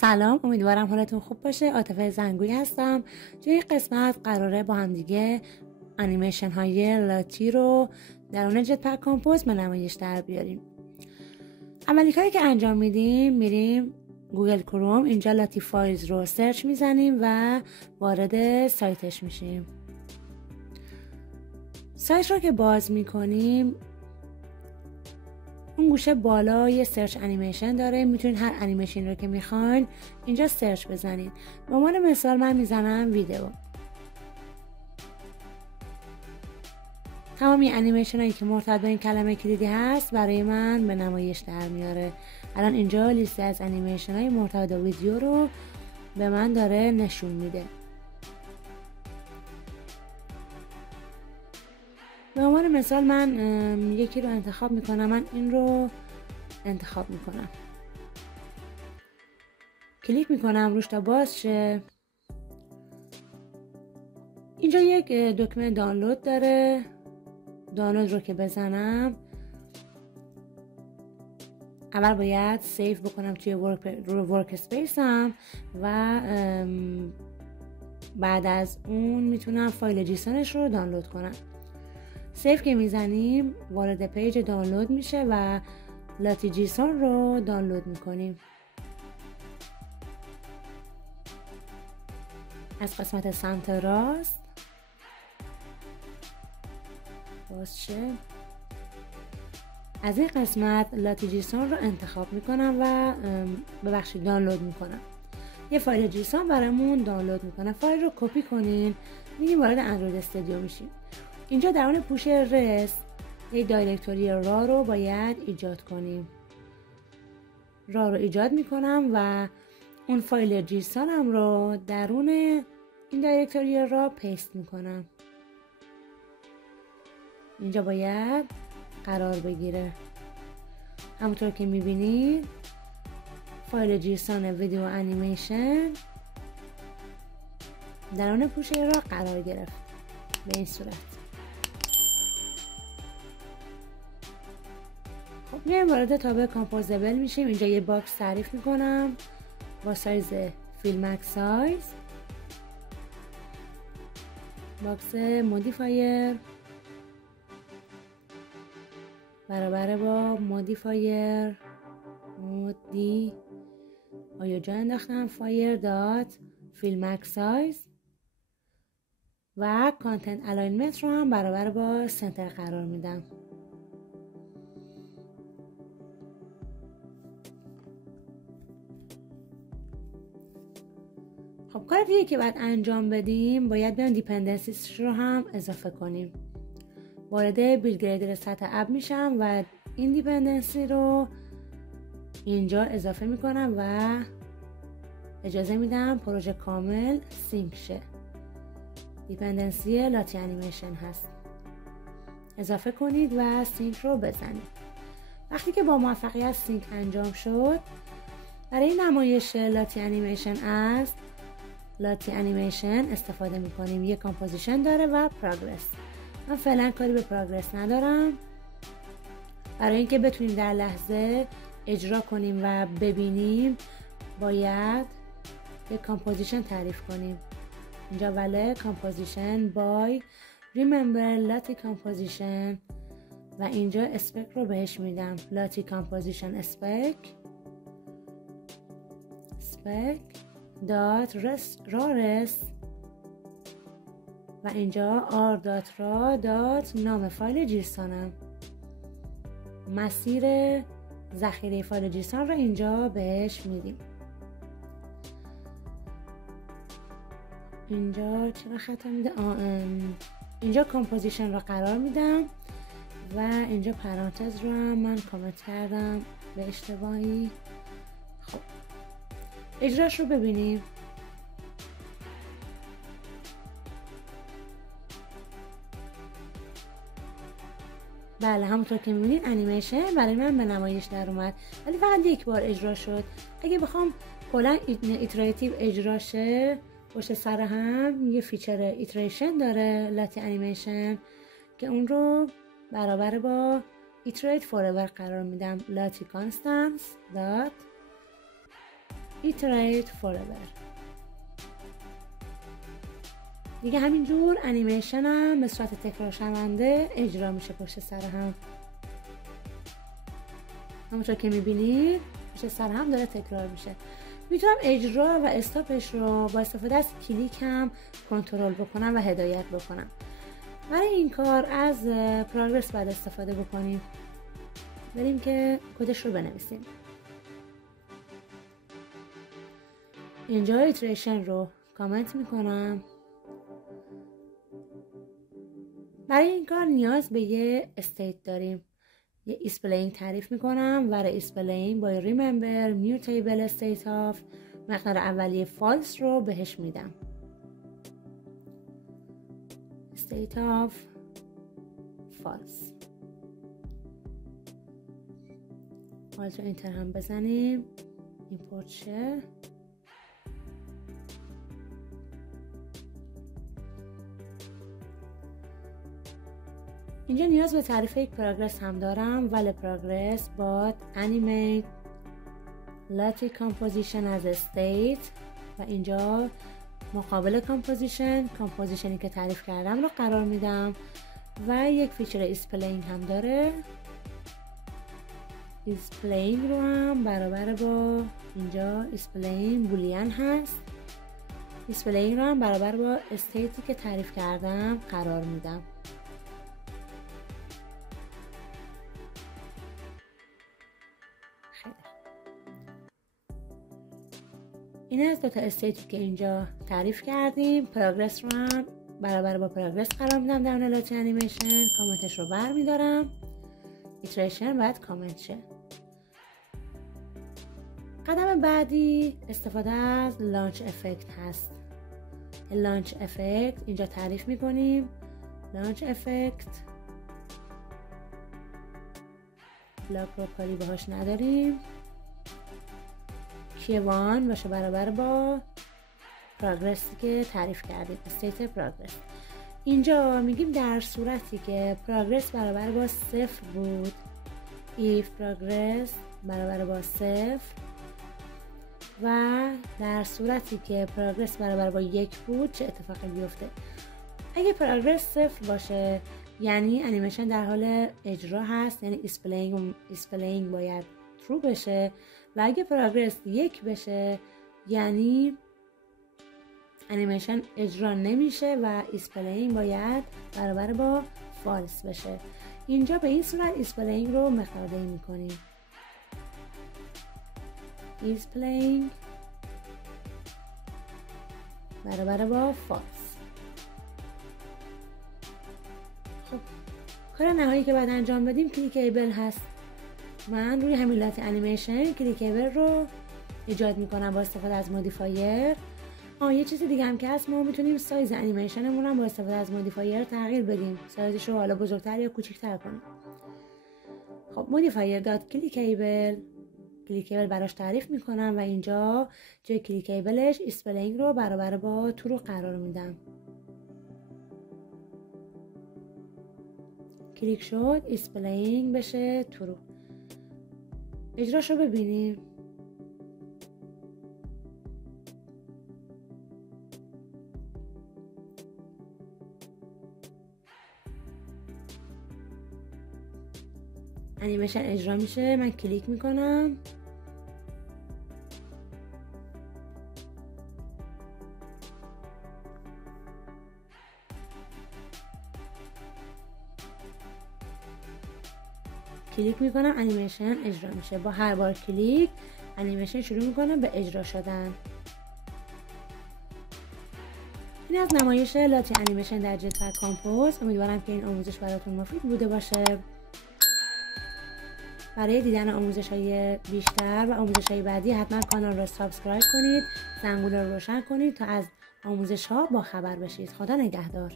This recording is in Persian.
سلام، امیدوارم حالتون خوب باشه. عاطفه زنگویی هستم. توی این قسمت قراره با هم دیگه انیمیشن های لاتی رو درون جت پک کامپوز به نمایش در بیاریم. اولی کاری که انجام میریم گوگل کروم، اینجا لاتی فایلز رو سرچ میزنیم و وارد سایتش میشیم. سایت رو که باز میکنیم، اون گوشه بالا یه سرچ انیمیشن داره. میتونید هر انیمیشن رو که میخواین اینجا سرچ بزنید. به عنوان مثال من میزنم ویدیو. تمامی انیمیشن هایی که مرتبط به این کلمه کلیدی هست برای من به نمایش در میاره. الان اینجا لیست از انیمیشن های مرتبط به ویدیو رو به من داره نشون میده. به عنوان مثال من یکی رو انتخاب میکنم. من این رو انتخاب میکنم، کلیک میکنم روش تا باز شه. اینجا یک دکمه دانلود داره. دانلود رو که بزنم، اول باید سیو بکنم توی ورک اسپیس هم و بعد از اون میتونم فایل جیسونش رو دانلود کنم. سیو که میزنیم وارد پیج دانلود میشه و لاتی جیسون رو دانلود میکنیم. از قسمت سمت راست باز شه. از این قسمت لاتی جیسون رو انتخاب میکنم و دانلود میکنم. یه فایل جیسون برامون دانلود میکنم. فایل رو کپی کنین، میریم وارد اندروید استودیو میشیم. اینجا در اون پوش رس یک دایرکتوری را رو باید ایجاد کنیم. را رو ایجاد میکنم و اون فایل جیسونم رو درون این دایرکتوری را پیست میکنم. اینجا باید قرار بگیره. همونطور که میبینید فایل جیسون ویدیو انیمیشن درون پوشه را قرار گرفت به این صورت. خب میایم وارد تابع کامپوزبل میشیم. اینجا یه باکس تعریف میکنم با سایز فیلمک سایز. باکس مودیفایر برابر با مودیفایر مودی آیا جا انداختم فایر دات فیلمک سایز و کانتنت الاینمنت رو هم برابر با سنتر قرار میدم. خب کار دیگه که باید انجام بدیم، باید بیان دیپندنسیز رو هم اضافه کنیم. وارد بیلد گریدر سطح اپ میشم و این دیپندنسی رو اینجا اضافه میکنم و اجازه میدم پروژه کامل سینک شه. دیپندنسی لاتی انیمیشن هست. اضافه کنید و سینک رو بزنید. وقتی که با موفقیت سینک انجام شد، برای نمایش لاتی انیمیشن از لاتی انیمیشن استفاده میکنیم. یک کامپوزیشن داره و پروگرس. من فعلا کاری به پروگرس ندارم. برای اینکه بتونیم در لحظه اجرا کنیم و ببینیم باید یک کامپوزیشن تعریف کنیم. اینجا ولی کامپوزیشن بای ریممبر لاتی کامپوزیشن و اینجا اسپک رو بهش میدم. لاتی کامپوزیشن اسپک دات رارس و اینجا r دات را دات نام فایل جیسونم. مسیر ذخیره فایل جیسون رو اینجا بهش میدیم. اینجا چرا خطا میده؟ اینجا کامپوزیشن رو قرار میدم و اینجا پرانتز رو هم من کامنت کردم به اشتباهی. خب اجراش رو ببینیم. بله، همونطور که میبینید انیمیشن برای من به نمایش در اومد، ولی فقط یک بار اجرا شد. اگه بخوام کلا ایتراتیو اجرا شه پشت سر هم، یه فیچر ایتریشن داره لاتی انیمیشن که اون رو برابر با ایتریت فوراور قرار میدم. لاتی کانستنس دات iterate forever. دیگه همینجور انیمیشن هم به صورت تکرار شونده اجرا میشه پشت سر هم. همونطور که میبینید پشت سر هم داره تکرار میشه. میتونم اجرا و استاپش رو با استفاده از کلیک هم کنترل بکنم و هدایت بکنم. برای این کار از پروگرس باید استفاده بکنیم. بریم که کدش رو بنویسیم. اینجا ایتریشن رو کامنت میکنم. برای این کار نیاز به یه استیت داریم. یه اسپلینگ تعریف میکنم. برای اسپلینگ با remember mutable state of مقدار اولیه فالس رو بهش میدم. state of false. فالس رو اینتر هم بزنیم. ایمپورت شه. اینجا نیاز به تعریف یک پروگرس هم دارم. ولی پروگرس با animate lateral composition as a state و اینجا مقابل کامپوزیشنی که تعریف کردم رو قرار میدم و یک فیچر اسپلینگ هم داره. اسپلینگ رو هم برابر با اینجا اسپلینگ بولیان هست. اسپلینگ رو هم برابر با استیتی که تعریف کردم قرار میدم. این از دوتا استیتی که اینجا تعریف کردیم. پروگرس رو هم برابر با پروگرس قرار میدم در نلاتی انیمیشن. کامنتش رو بر میدارم. ایتریشن باید کامنت شه. قدم بعدی استفاده از لانچ افکت هست. لانچ افکت اینجا تعریف میکنیم. لانچ افکت بلاک رو کاری باهاش نداریم. کیوان باشه برابر با پروگرسی که تعریف کردیم. استیت پروگرس. اینجا میگیم در صورتی که پروگرس برابر با 0 بود، if پروگرس برابر با 0 و در صورتی که پروگرس برابر با 1 بود چه اتفاقی بیفته. اگه پروگرس 0 باشه یعنی انیمیشن در حال اجرا هست، یعنی اسپلینگ باید true بشه و اگه پروگرس 1 بشه یعنی انیمیشن اجرا نمیشه و اسپلینگ باید برابر با فالس بشه. اینجا به این صورت اسپلینگ رو مقداری میکنیم. اسپلینگ برابر با فالس. خب کار نهایی که باید انجام بدیم کلیکیبل هست. من روی همین لات انیمیشن کلیکیبل رو ایجاد میکنم با استفاده از مودیفایر. یه چیز دیگه هم که هست، ما میتونیم سایز انیمیشنمون رو با استفاده از مودیفایر تغییر بدیم. سایزش رو حالا بزرگتر یا کوچیک‌تر کنیم. خب مودیفایر دات کلیکیبل براش تعریف میکنم و اینجا جای کلیکیبلش اسپلینگ رو برابر با تو رو قرار میدم. کلیک شد اسپلینگ بشه تو رو. اجراش رو ببینیم. انیمیشن اجرا میشه. من کلیک میکنم. کلیک میکنم انیمیشن اجرا میشه. با هر بار کلیک انیمیشن شروع میکنه به اجرا شدن. این از نمایش لاتی انیمیشن در جتپک کامپوز. امیدوارم که این آموزش براتون مفید بوده باشه. برای دیدن آموزش‌های بیشتر و آموزش‌های بعدی حتما کانال رو سابسکرایب کنید، زنگوله رو روشن کنید تا از آموزش‌ها با خبر بشید. خدا نگهدار.